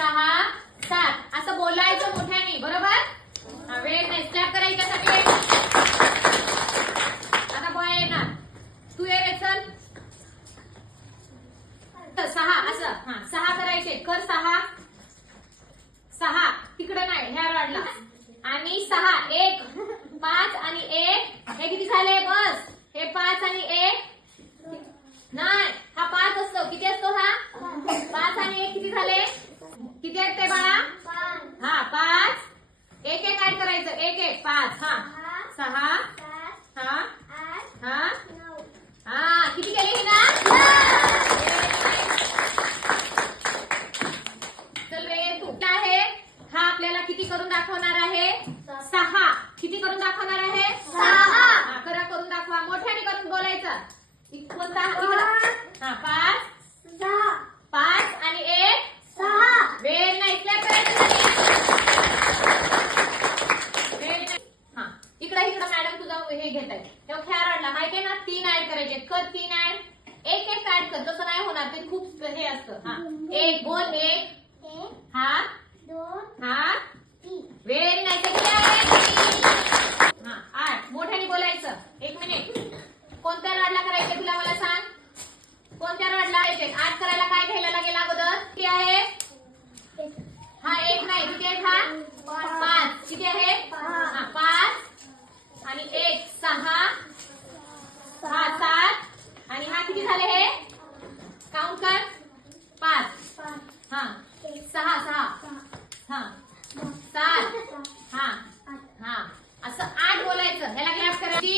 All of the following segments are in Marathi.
6 7 असं बोलायचं मोठ्याने, बरोबर? वेळ नाही, स्लॅप करायच्यासाठी. आता बॉय येणार, तू ये रे, चल. 6 असं, 6 करायचे, कर 6 6 तिकडे नाही, ह्या रॉडला. आणि 6 1 5 आणि 1 हे किती झाले? बस, हे 5 आणि 1 नाही, हा 5 असतो. किती असतो हा? 5 आणि 1 किती झाले? किती आहेत ते बाळा? 5 1 1 ऍड करायचं, 1 1 5 6 किती केले ही ना? चल रे, तू काय आहे? हा आपल्याला किती करून दाखवणार आहे? 6 किती करून दाखवणार आहे? 6 करा, करून दाखवा, मोठ्याने करून बोलायचं. कोणता? 5 5 आणि 1 6 वेळ नाही, स्लॅप करायचं. इकडे इकडे मॅडम तुझं हे घेत आहे, तेव्हा ह्या रॉडला माहितीये ना 3 ऍड करायचे. कर 3 ऍड, 1 1 ऍड कर, तसं नाही होणार, ते खूप हे असतं. 1 बोल, 1 2 वेळ नाही, किती आहे? 8 मोठ्याने बोलायचं. 1 मिनिट, कोणत्या रॉडला करायचे तुला मला सांग? कोणत्या रॉडला करायचे? 8 करायला काय घ्यायला लागेल अगोदर? किती आहे? 1 नाही, किती आहे? 5 किती आहे? 5 आणि 1 6 7 आणि किती झाले? हे काउंट कर. 5 6 7 असं 8 बोलायचं. ह्याला क्लॅप करायची.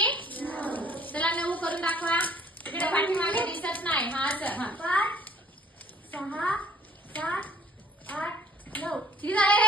चला 9 करून दाखवा. इकडे पाठीमागे दिसत नाही. असं 5 6 7 8 9 किती झाले?